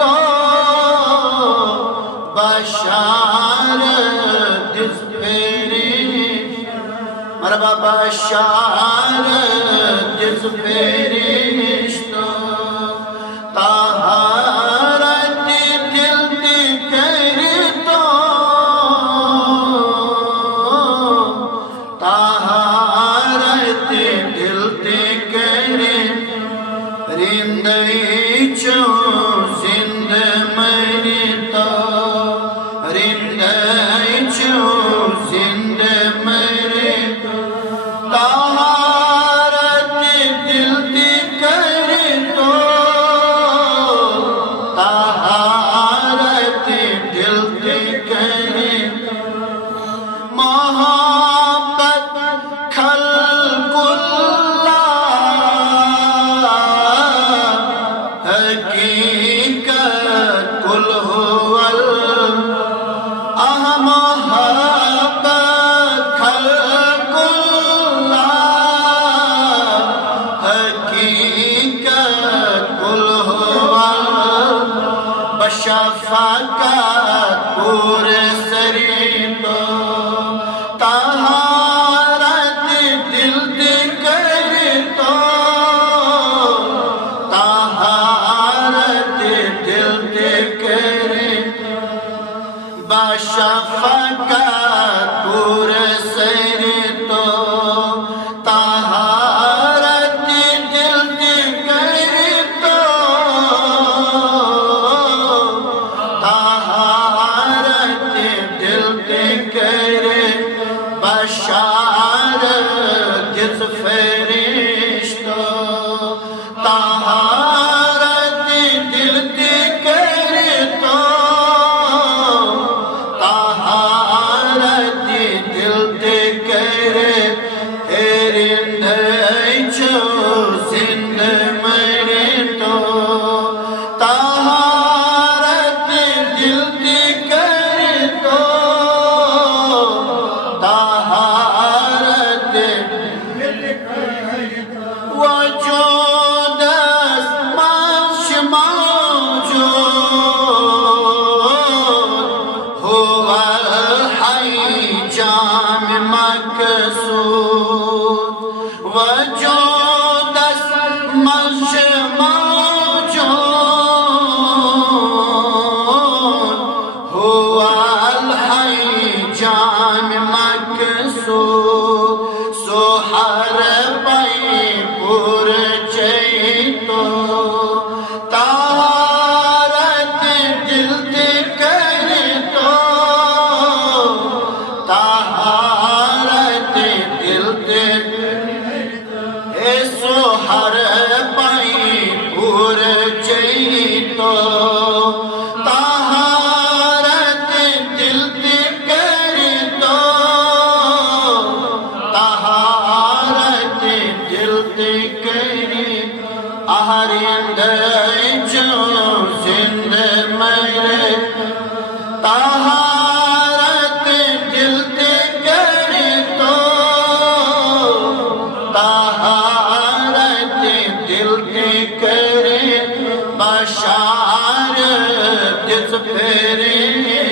तो बशारत फेरिश मरहबा बशारत फेरिश तो ताहारत दिल कर तो ताहारत दिल कर रिंदई चो जिंद मरी तो रिंदई चो जिंद मरी तो ताहारत दिल कर तो ताहारत दिल कर मोहब्बत खल्कुल्लाह हकीकत कुल हुवल मोहब्बत खल्कुल्लाह हकीकत कुल हुवल बशफ़क़त पूरे सरी तो ताहारत दिल कर तो ताहारत दिल कर बशफ़क़त पूरे सरी तो ताहारत दिल कर तो ताहारत दिल कर बशारत फरिश्तो ताहारत दिल कर तो ताहारत दिल कर रिंदई चो जिंद मरे तो ताहारत दिल कर तो ताहारत वजूद मश मौजूद हुवा हई जाम मकसूद वजूद मश मौजूद हुवा हई जाम मकसूद सोहर पई पुर चैतो ताहारत दिल कर तो ताहारत दिल सोहर पई पुर चैतो ताहारत दिल कर तो ताहारत दिल कर रिंदई चो जिंद मरे ताहारत दिल कर तो ताहारत दिल कर बशारत फेरिश